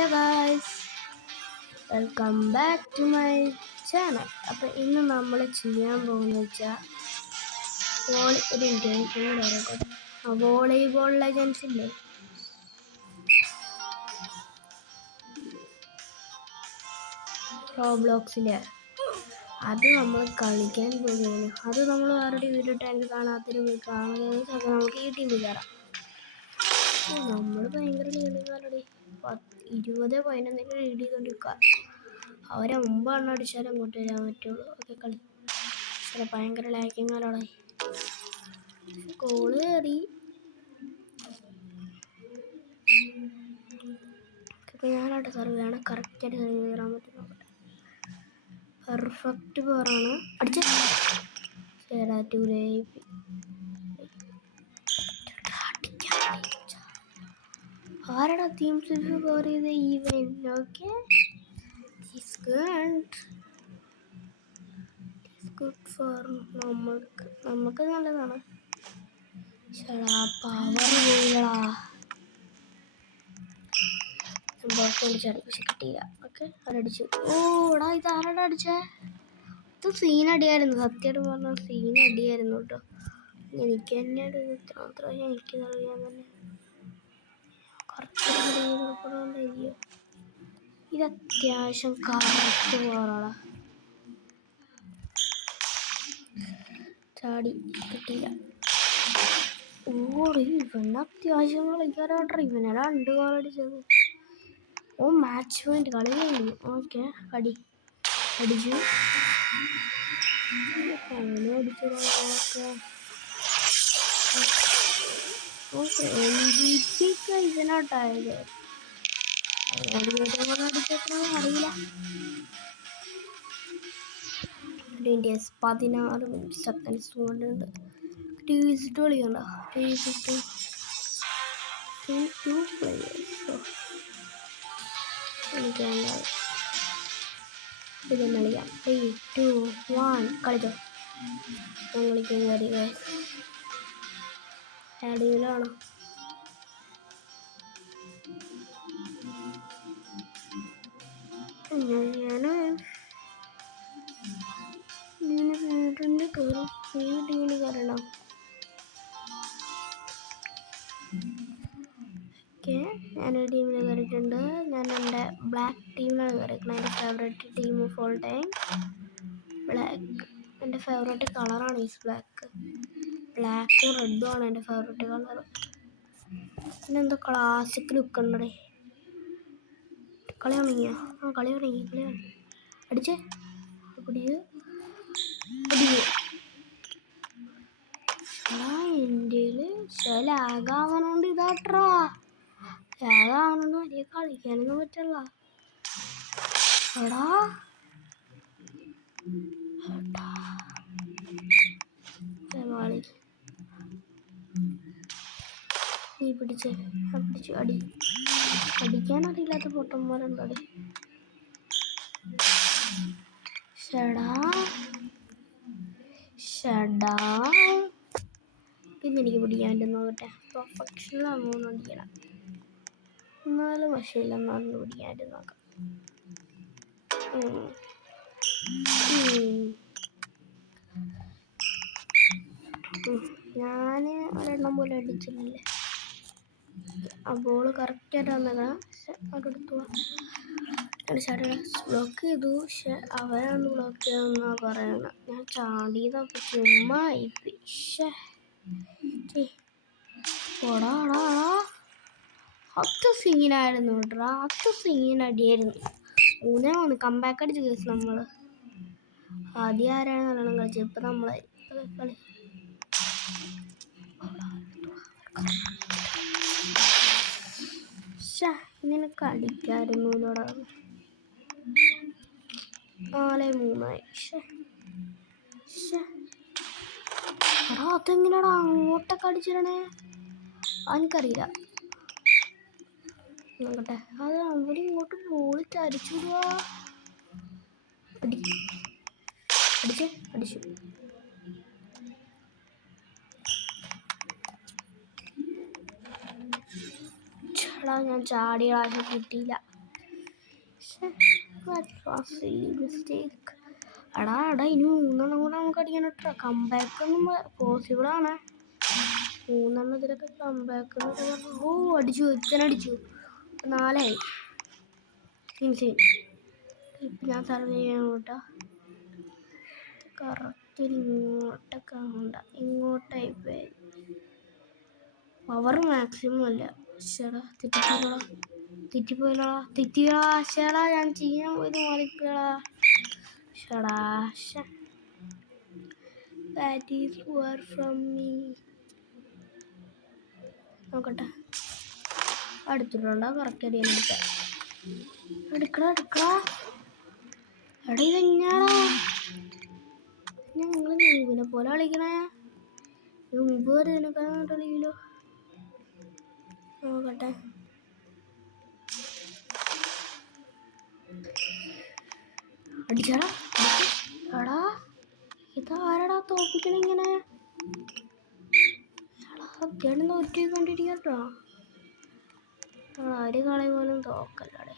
Hello guys, welcome back to my channel. അപ്പോൾ ഇന്ന് നമ്മൾ ചെയ്യാൻ പോകുന്നത് വെച്ചാൽ വോളിബോൾ ലെജൻസ് ഇല്ലേ, റോബ്ലോക്സിലെ അത് നമ്മൾ കളിക്കാൻ പോവുകയാണ്. അത് നമ്മൾ വേറെ വീഡിയോ ഇട്ടാൽ കാണാത്തൊരു കാണുകയെന്ന് വെച്ചാൽ നമുക്ക് ഈ ടീമിൽ കയറാം. നമ്മൾ ഭയങ്കര ലീഡുകാരുടെ 20-11 ലീഡ് ചെയ്തുകൊണ്ടിരിക്കുക. അവരെ മുമ്പാണ് അടിച്ചാലും അങ്ങോട്ട് വരാൻ പറ്റുള്ളൂ. ഒക്കെ കളി ചില ഭയങ്കര ലാക്കിങ്ങാരോടെ ഗോള് കയറി. ഇപ്പം ഞാനായിട്ട് കറിയാണ് കറക്റ്റായിട്ട് കറി കയറാൻ പറ്റും. പെർഫെക്റ്റ് പേറാണ് അടിച്ച ആരുടെ ടീം സ്വിഫ് കവർ ചെയ്ത ഈവൻ. ഓക്കെ, ഗുഡ് ഫോർ നമുക്ക് നല്ലതാണ്. പവർ പോയില്ലടാ, പക്ഷെ കിട്ടിയില്ല. ഓക്കെ, അവരടിച്ചു. ഓടാ, ഇത് ആരാടാ അടിച്ചേ? ഇത് സീനടിയായിരുന്നു, സത്യമായിട്ട് പറഞ്ഞാൽ സീനടിയായിരുന്നു കേട്ടോ. എനിക്ക് തന്നെ അത്ര എനിക്കറിയാൻ തന്നെ കുറച്ചറിയോ. ഇത് അത്യാവശ്യം കറക്റ്റ് പോറാടാ. ചാടി കിട്ടിയില്ല. ഓടി ഇവന് അത്യാവശ്യം കളിക്കാറാട്ടോ. ഇവനെ 2 ഗോൾ അടിച്ചത്. ഓ മാച്ച് പോയിന്റ് കളി കഴിഞ്ഞു. ഓക്കെ, അടിച്ചു ഇതിനോട്ടായത് അറിയില്ല. 16 സെക്കൻഡ്സ് കൊണ്ടുണ്ട്. ടീസിട്ട് കളിക്കണ്ട. ടീസിട്ട് 2 പ്ലേയേഴ്സ് ഇതെന്നെ കളിക്കാം. 3, 2, 1 കളിച്ചോ. ഞാൻ കളിക്കാൻ കയറി അടിയിലാണ്. വീടിൻ്റെ കയറണം. ഓക്കെ, ഞാനൊരു ടീമിൽ കയറിയിട്ടുണ്ട്. ഞാൻ എൻ്റെ ബ്ലാക്ക് ടീമിലാണ് കയറിയിരിക്കുന്നത്. എൻ്റെ favourite team of all time black. എൻ്റെ ഫേവറേറ്റ് കളറാണ് ഈ ബ്ലാക്കും റെഡും ആണ് എൻ്റെ ഫേവറേറ്റ് കളർ. പിന്നെ എന്തോ ക്ലാസിക് ലുക്ക് ഉണ്ടേ. കളി തുടങ്ങിയോ? കളി തുടങ്ങി. അടിച്ചേ എൻ്റെ ലാഗാവണോണ്ട് ഇതാട്രാ. ലാഗാവണോണ്ട് വലിയ കളിക്കാനൊന്നും പറ്റില്ല. എടാ നീ പിടിച്ചു അടിക്കാനറിയില്ലാത്ത പൊട്ടന്മാരുണ്ടോ? പിന്നെ എനിക്ക് പിടിക്കാൻ പറ്റും നോക്കട്ടെ. പെർഫെക്ഷനിലാണെന്ന് അടിക്കണം. എന്നാലും വശയില്ലെന്നാണ് പിടിക്കാൻ പറ്റും നോക്കാം. ഞാൻ ഒരെണ്ണം പോലെ അടിച്ചില്ലേ. ആ ബോള് കറക്റ്റായിട്ട് വന്നേക്കണം. അതെടുത്തു ബ്ലോക്ക് ചെയ്തു. പക്ഷെ അവരാണ് ബ്ലോക്ക് ചെയ്തെന്നാ പറയണത്. ഞാൻ ചാടിയതൊക്കെ ചുമ്മാ അത്ര സീനായിരുന്നു കേട്ടോ. അത്ര സീനടിയായിരുന്നു. 3-3 കംബാക്ക് അടിച്ച കേസ് നമ്മൾ. ആദ്യം ആരാണ് നല്ലോണം കളിച്ചത്. ഇപ്പം നമ്മളെ കളി നിനക്ക് അടിക്കായിരുന്നു. 4-3 അതെങ്ങനെയാടാ അങ്ങോട്ടൊക്കെ അടിച്ചിരണേ? എനിക്കറിയില്ല. നോക്കട്ടെ, അത് അവിടെ ഇങ്ങോട്ട് ബോളിട്ട് അടിച്ചു വിടുക. അടിച്ചു. ഞാൻ ചാടിയ ആശം കിട്ടിയില്ല. മിസ്റ്റേക്ക്. എടാ ഇനി 3 കൂടെ നമുക്ക് അടിക്കാൻ ഇട്ടാ. കംബാക്ക് ഒന്നും പോസിബിൾ ആണ്. 3 കംബാക്ക് എന്നൊക്കെ പറഞ്ഞു. ഓ അടിച്ചു, അടിച്ചു. 4 ആയി. ഇപ്പം ഞാൻ സർവ് ചെയ്യാൻ കൂട്ടാ. കറക്റ്റ് ഇങ്ങോട്ടൊക്കെ ആവണ്ട. ഇങ്ങോട്ടായി പോയി. പവർ മാക്സിമം അല്ല. ശടാ തെറ്റിപ്പോയില്ലടാ. ശടാ ഞാൻ ചെയ്യാൻ പോയത് മാറിപ്പോയടാ. ശടാ that is far from me. നോക്കട്ടെ, അടുത്തിട്ടുണ്ടോ? കറക്റ്റ് അടിയാൻ എടുക്കടാ. എടാ ഇതെങ്ങാടാ ഞങ്ങൾ നെയ്വിനെ പോലെ കളിക്കണേ. മുമ്പ് വരെ ഇതിനൊക്കെ കളിക്കില്ലോ. നോക്കട്ടെ, അടിച്ചാടാ. എടാ ഇതാരടാ തോപ്പിക്കണിങ്ങനെ? സത്യം തോറ്റി കണ്ടിരിക്കട്ടോ. ആര് കളി പോലും തോക്കല്ലേ.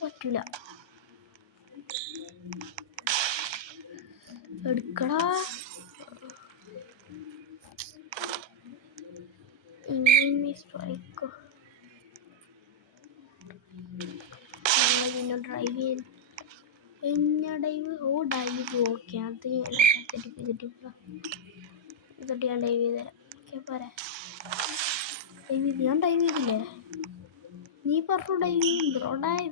പറ്റൂല. എടുക്കടാ. സ്ട്രൈക്കോ ഡ്രൈവ് ചെയ്ത് ഡൈവ്. ഓ ഡൈവ് ഓക്കെ. അത് ഇതൊട്ട് ഞാൻ ഡൈവ് ചെയ്ത് തരാം. ഓക്കെ പോരാ. ഞാൻ ഡൈവ് ചെയ്തില്ലേ? നീ പറഞ്ഞു ഡൈവ് ചെയ്യും. ബ്രോ ഡൈവ്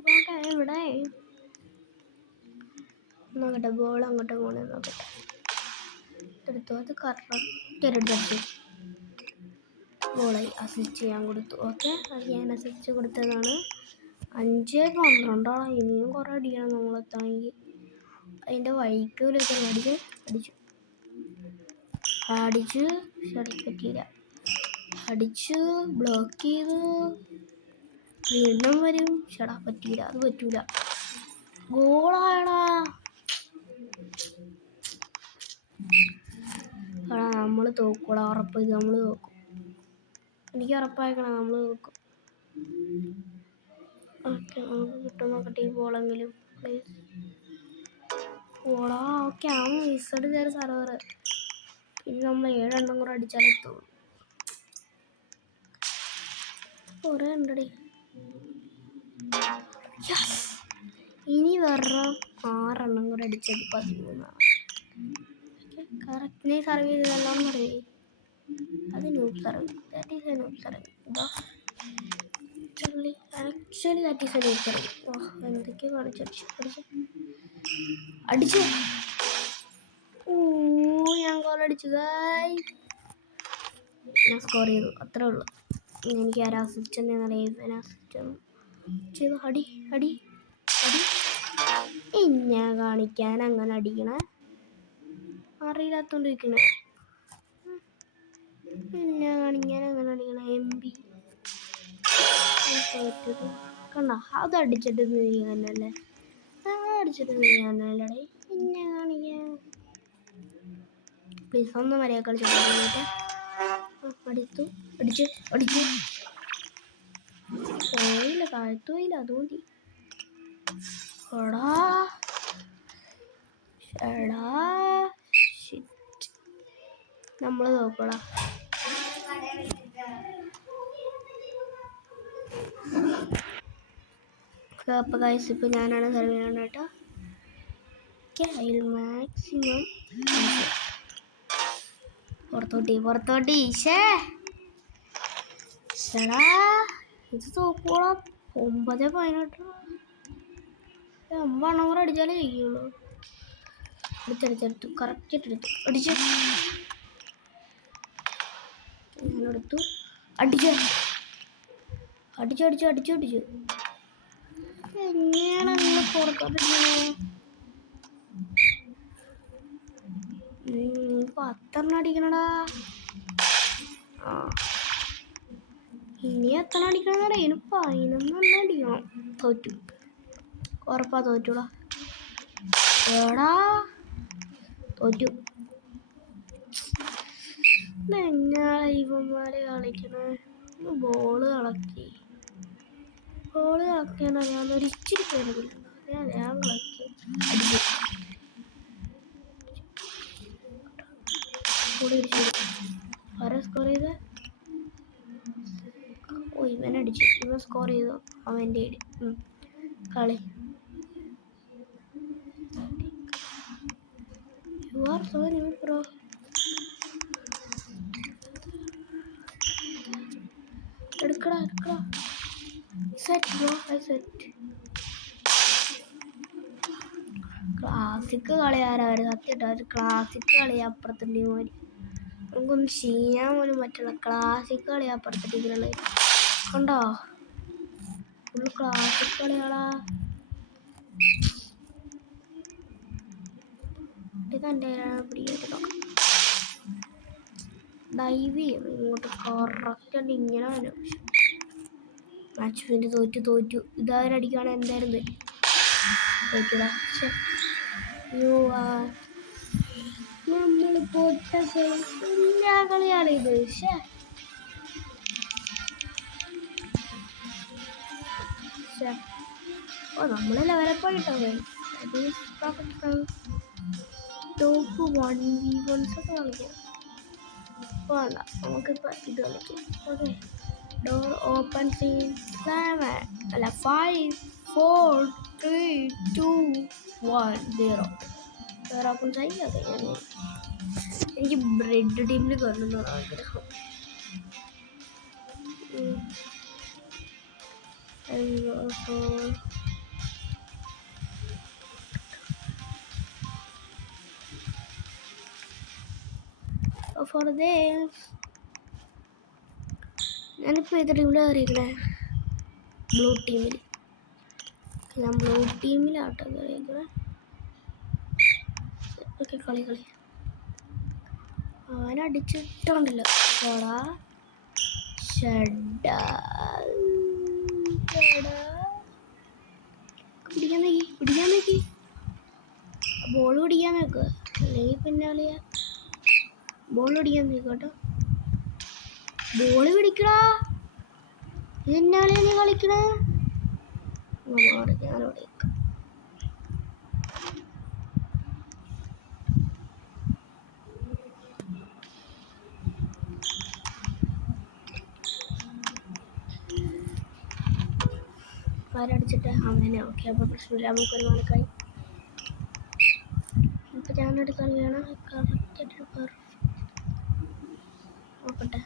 ഇവിടെ നോക്കട്ടെ. ബോൾ അങ്ങോട്ട് പോകണേ നോക്കട്ടെ. എടുത്തു. അത് കറക്റ്റ് എടുത്തു. ബോളായി. അസിസ്റ്റ് ചെയ്യാൻ കൊടുത്തു. ഓക്കെ, അത് ഞാൻ അസിസ്റ്റ് കൊടുത്തതാണ്. 5-12. ഇനിയും കുറേ അടിക്കണം നമ്മളെത്താമെങ്കിൽ. അതിൻ്റെ വഴിക്ക് അടിച്ചു പറ്റിയില്ല. അടിച്ച് ബ്ലോക്ക് ചെയ്ത് വീണ്ടും വരും. പറ്റിയില്ല. അത് പറ്റൂല. ഗോളായടാ. നമ്മൾ തോക്കൂടാ. ഉറപ്പ്. ഇത് നമ്മൾ തോക്കും. എനിക്ക് ഉറപ്പായിക്കണം നമ്മൾ തോക്കും. ഓക്കെ, നമുക്ക് കിട്ടും. നോക്കട്ടെ ഈ ബോളെങ്കിലും പ്ലീസ്. ബോളാ. ഓക്കെ, ആ മിസ്സഡ് കയറി സർവർ. ഇനി നമ്മൾ 7 എണ്ണം കൂടെ അടിച്ചാലെത്തുള്ളൂ. കുറേ ഉണ്ടടി. ഇനി വേറെ 6 എണ്ണം കൂടെ അടിച്ചത് 13. കറക്റ്റ്. നീ സർവ് ചെയ്തതെല്ലാം പറയേ. അത് noob serve. That is A noob serve. Actually that is A noob serve. എന്തൊക്കെയോ അടിച്ചു. ഓ ഞാൻ ഗോളടിച്ചു. ഞാൻ സ്കോർ ചെയ്തു. അത്രേ ഉള്ളൂ. എനിക്ക് ആരാ അസിസ്റ്റ് എന്നറിയാം. അസിസ്റ്റ് ചെയ്തു. അടി ഞാൻ കാണിക്കാൻ അങ്ങനെ അടിക്കണേ. അറിയില്ലാത്തോണ്ട് ഇരിക്കണേ. ഞാൻ കാണിക്കാൻ അങ്ങനെ അടിക്കണേ. MP കണ്ട. അത് അടിച്ചിട്ട് നീ തന്നെയല്ലേ. പിന്നെ കാണിക്കാൻ പ്ലീസ് ഒന്ന് മര്യാദ കളിച്ചിട്ട്. അടിച്ചു പോയില്ല. താഴ്ത്തു പോയില്ല. അതുകൊണ്ട് നമ്മള് നോക്കടാ. അപ്പോൾ ഗൈസ് ഇപ്പോൾ ഞാനാണ് സർവ് ചെയ്യണം കേട്ടോ. മാക്സിമം പുറത്തോട്ടി. ഇത് തോക്കോളാം. 9-18. 9 കൂടെ അടിച്ചാലേ കഴിയുള്ളൂ. എടുത്തു. കറക്റ്റ് എടുത്തു. ഞാനെടുത്തു. അടിച്ചു. എങ്ങനെയാണ് നിങ്ങൾ പുറത്തോട്ടിരിക്കണേ? 10 അടിക്കണടാ. ഇനി എത്ര അടിക്കണമെന്നറിയാം. ഇനി 11 അടിക്കണം. തോറ്റു. ഉറപ്പാ തോറ്റുടാ. തോറ്റു. എങ്ങനെയാണ് ഇവന്മാരെ കളിക്കണേ? ബോള് കളക്കി കളക്കാനോ ഞാനൊരു ഇച്ചിരി പേരുമില്ല. ഞാൻ കളക്കി അടിച്ചു കൂടി അടിച്ചു. ആരാ സ്കോർ ചെയ്ത? ഓ ഇവൻ അടിച്ചു. ഇവൻ സ്കോർ ചെയ്തു. അവൻ്റെ കളി. You are so new bro. എടുക്കടാ എടുക്കടാ. Set bro. I set. Classic കളിയാരാണ് സത്യമായിട്ട്. ഒരു ക്ലാസിക് കളി അപ്പുറത്തെ ടീം. നമുക്കൊന്നും ചെയ്യാൻ പോലും പറ്റില്ല. ക്ലാസിക് കളി അപ്പുറത്തെ ടീമിലുള്ള കണ്ടോ? ഫുള്ള് ക്ലാസിക് കളികളാ. ഇതെൻ്റെ പിടിക്കണം. ഡൈവ് ചെയ്യും ഇങ്ങോട്ട് കറക്റ്റായിട്ട് ഇങ്ങനെ വരും. മാച്ച് വേണ്ടി തോറ്റു. ഇതാരടിക്കാണ് എന്തായാലും തോറ്റുടാ. നമ്മൾ പൊട്ട കളിയാണ് ഇത്. ഓ നമ്മൾ ലെവലപ്പായിട്ടോ. ടോപ്പ് 1v1 ഒക്കെ കളിക്കാം. വേണ്ട നമുക്കിപ്പോൾ ഇത് കളിക്കാം. Okay door open 5 4 3 2 1 0 door open ചെയ്യും. ഓക്കെ എനിക്ക് ബ്രെഡ് ടീമിൽ കയറണമെന്നാണ് ആഗ്രഹം. For this ഞാനിപ്പോൾ ഏത് ടീമിൽ കയറിയിരിക്കണേ? ബ്ലൂ ടീമിൽ. ഞാൻ ബ്ലൂ ടീമിലാട്ടോ കയറിയിരിക്കണേ. ഓക്കെ കളി അവനടിച്ചിട്ടുണ്ടല്ലോ. ചോടാ പിടിക്കാൻ നോക്കി. ബോൾ പിടിക്കാൻ നോക്കുക. അല്ലെങ്കിൽ പിന്നെ കളിയാ. ബോൾ പിടിക്കാൻ നോക്കട്ടോ. ബോള് പിടിക്കടാ. ഇതെന്നാ കളിയാ നീ കളിക്കണേ? ഞാനിവിടെ ആരടിച്ചിട്ട് അങ്ങനെ. ഓക്കെ അപ്പോൾ പ്രശ്നമില്ല. നമുക്കൊരു മാർക്കായി. ഇപ്പം ഞാനൊരു കളിയാണ് കറക്റ്റായിട്ട് നോക്കട്ടെ.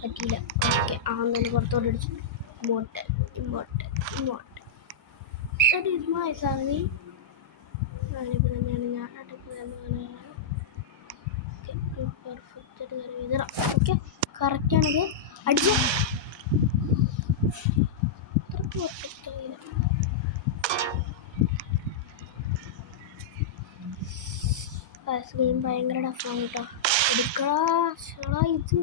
പറ്റിയില്ല. ഓക്കെ അങ്ങനെ പുറത്തോട്ട് അടിച്ചു. ഇങ്ങോട്ട് ദാറ്റ് ഈസ് മൈ സാധനം. ഞാനിപ്പോൾ തന്നെയാണ് ഞാൻ അടിക്കുന്നത്. പെർഫെക്റ്റ് ആയിട്ട് ഓക്കെ കറക്റ്റാണിത്. അടിച്ചു. അത്ര പെർഫെക്റ്റ് ആയില്ല. ഗെയിം ഭയങ്കര ടഫാണ് കേട്ടോ. എടുക്കടാ. ഇത്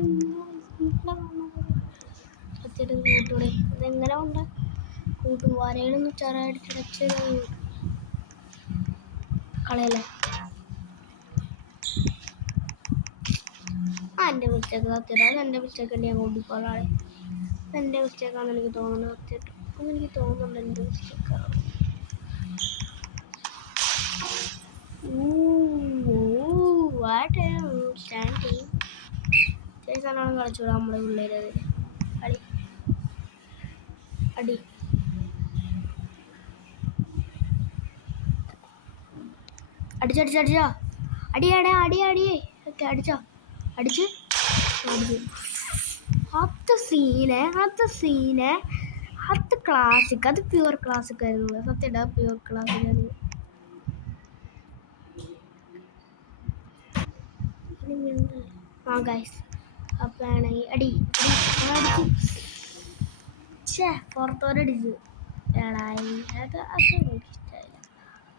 സത്യമായിട്ട് കൂട്ടൂടെ. ഇതെങ്ങനെ ഉണ്ട് കൂട്ടും. വരയിലൊന്ന് ചെറിയടിച്ചടച്ച് കളയല്ലേ. എൻ്റെ മിസ്റ്റേക്ക് സത്യമായിട്ട്. അത് എൻ്റെ മിസ്റ്റേക്ക് ഉണ്ട്. ഞാൻ കൂട്ടിക്കോളാണ്. എൻ്റെ മിസ്റ്റേക്കാണെന്ന് എനിക്ക് തോന്നുന്നത്. സത്യമായിട്ട് അപ്പം എനിക്ക് തോന്നുന്നുണ്ട് എൻ്റെ മിസ്റ്റേക്കാണ്. ചേച്ചാണ് കളിച്ചൂടാ നമ്മളെ പിള്ളേര്. കളി അടി അടിച്ചോ. അടി ഓക്കെ അടിച്ചോ. അടിച്ച് അത് സീന്. അത് ക്ലാസിക്. അത് പ്യുവർ ക്ലാസിക് ആയിരുന്നു. സത്യം പ്യുവർ ക്ലാസിക് ആയിരുന്നു. ഗൈസ് അപ്പോഴാണെങ്കിൽ അടി പുറത്തോരടിച്ചു. അത് എനിക്കിഷ്ടമായില്ല.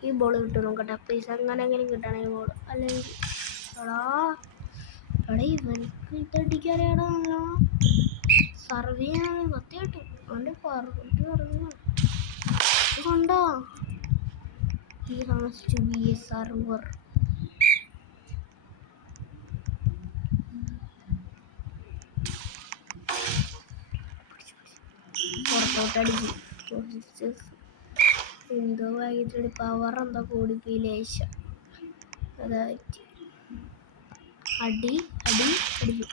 ഈ ബോൾ കിട്ടും നോക്കട്ടെ. പ്ലീസ് അങ്ങനെയെങ്കിലും കിട്ടണം ഈ ബോൾ. അല്ലെങ്കിൽ ഇവനിക്ക് ഇതടിക്കാറിയാടാ. സർവ് ചെയ്യാൻ സത്യമായിട്ടും അവൻ്റെ പറഞ്ഞിട്ട് പറഞ്ഞു കൊണ്ടോ. He has to be a server. അടിച്ചു. എന്തോ വൈകിട്ട് പവർ എന്തോ കൂടിപ്പോയി ലേശം. അതായിട്ട് അടിച്ചു.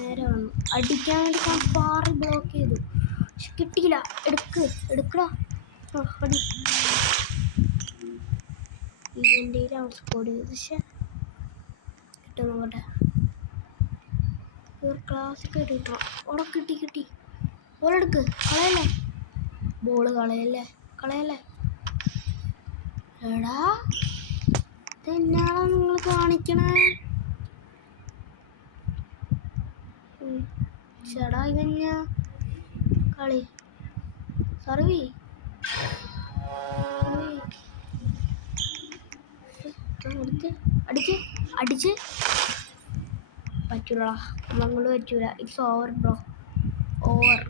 നേരെ വന്നു അടിക്കാൻ വേണ്ടി പാറി ബ്ലോക്ക് ചെയ്തു. കിട്ടിയില്ല. എടുക്കടാ. അടി ഇതിൻ്റെ സ്കോഡ് പക്ഷെ കിട്ടും നോക്കട്ടെ. ക്ലാസ്സിൽ കിട്ടണം. ഓടെ കിട്ടി. ബോളെടുക്ക്. കളയല്ലേ. എടാ ഇതെന്നാണ് നിങ്ങൾ കാണിക്കണേ? ചേടാ ഇതെന്നാ കളി? സർവി അടിച്ച് പറ്റൂല. നമ്മളോട് പറ്റൂല. It's over bro. ഓവർ.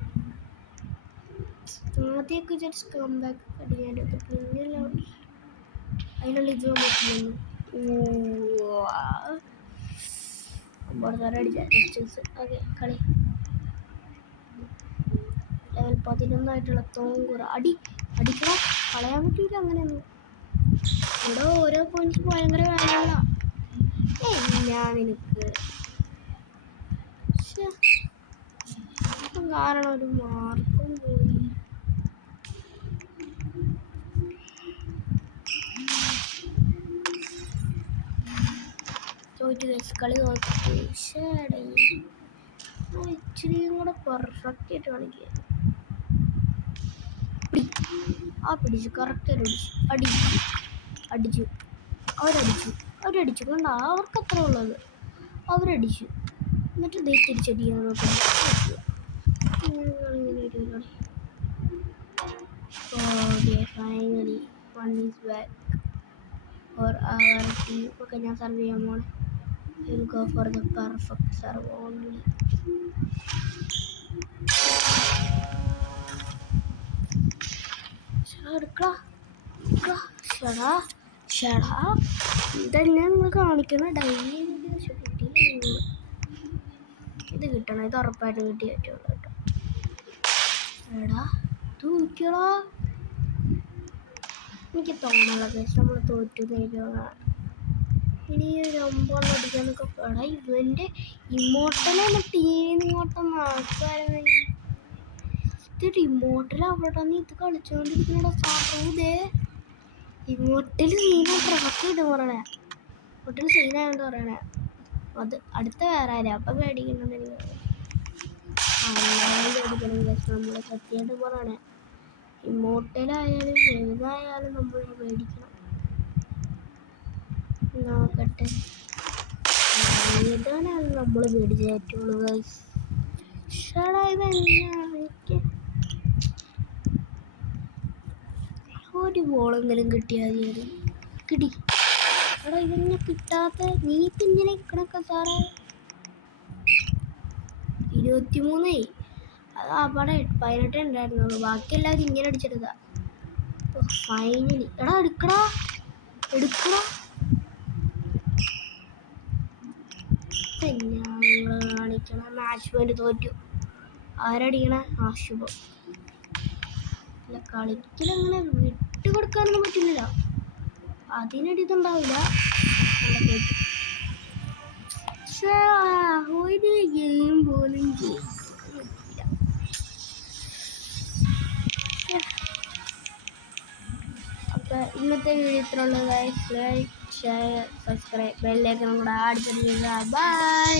ആദ്യമൊക്കെ ജസ്റ്റ് കം ബാക്ക് അടിക്കാനൊക്കെ പിന്നെ അതിനുള്ള ഇത് പറ്റുന്നു. ഓക്കെ കളി ലെവൽ 11 തോങ്കുറ. അടിക്കണം. കളയാൻ പറ്റൂല അങ്ങനെയൊന്നും. ഇവിടെ ഓരോ പോയിന്റ്സ് ഭയങ്കര കാര്യങ്ങളാ. ഞാൻ നിനക്ക് കാരണം ഒരു മാർക്കും പോയി. കളി തോറ്റി. ഇച്ചിരിയും കൂടെ പെർഫെക്റ്റ് ആയിട്ട് കളിക്കുക. പിടിച്ചു കറക്റ്റ് അടിച്ചു. അവരടിച്ചു കണ്ട അവർക്ക് അത്ര ഉള്ളത്. അവരടിച്ചു. എന്നിട്ട് തിരിച്ചടിക്കാൻ നോക്കണം. Finally one is back for our team. ഒക്കെ ഞാൻ സർവ് ചെയ്യാൻ പോണേ. We'll go for the perfect serve only. ഇതന്നെ നിങ്ങൾ കാണിക്കുന്ന ഡെയിലി ഇത് കിട്ടണം. ഇത് ഉറപ്പായിട്ടും കിട്ടി പറ്റുള്ളൂ കേട്ടോ. എടാ തൂക്കടാ. എനിക്ക് തോന്നുന്നത് നമ്മൾ തോറ്റു തരുവാണ്. ഇനി ഒരു 9 അടിക്കാനൊക്കെ എടാ ഇവൻ്റെ ഇമോട്ടലാണ് ടീമിന് ഇങ്ങോട്ടൊന്നും ആൾക്കാരെന്ന്. ഇത് ഇമോട്ടൽ അവിടെ നിന്ന് ഇത് കളിച്ചുകൊണ്ടിരിക്കണ സാറൂതേ. ഇമോട്ടൽ സീനായിട്ട് പറയണേ. ഇമോട്ടൽ സീനായോണ്ട് പറയണേ. അത് അടുത്ത വേറെ ആരാ അപ്പം പേടിക്കണമെന്ന് എനിക്ക് പേടിക്കണം. നമ്മൾ സത്യമായിട്ട് പറയണേ. ഇമോട്ടലായാലും ഏതായാലും നമ്മൾ പേടിക്കണം. നോക്കട്ടെ ഏതായാലും നമ്മൾ പേടിച്ചേ പറ്റുള്ളൂ. ഇതെനിക്ക് ഒരു ബോളെങ്കിലും കിട്ടിയാൽ മതി. കിട്ടി. എടാ ഇതെന്നെ കിട്ടാത്ത നീ ഇങ്ങനെ കിടക്ക സാറേ. 23 അത് അവിടെ 18 ഉണ്ടായിരുന്നുള്ളൂ. ബാക്കി എല്ലാവരും ഇങ്ങനെ അടിച്ചെടുക്കുക. ഫൈനലി എടാ എടുക്കടാ. ഞങ്ങൾ കാണിക്കണ മാച്ച് പോയിന്റ് തോറ്റു. ആരടിക്കണ ആശുപം. അല്ല കളിക്കലങ്ങനെ വിട്ടുകൊടുക്കാനൊന്നും പറ്റുന്നില്ല. അതിനടി ഇതുണ്ടാവില്ല. ഒരു ഗെയിം പോലും ജയിക്കില്ല. അപ്പൊ ഇന്നത്തെ വീഡിയോ ഇത്രയുള്ള. ലൈക്ക് ഷെയർ സബ്സ്ക്രൈബ് ബെല്ലൈക്കൺ കൂടെ അടിച്ചിട്ട് ബൈ.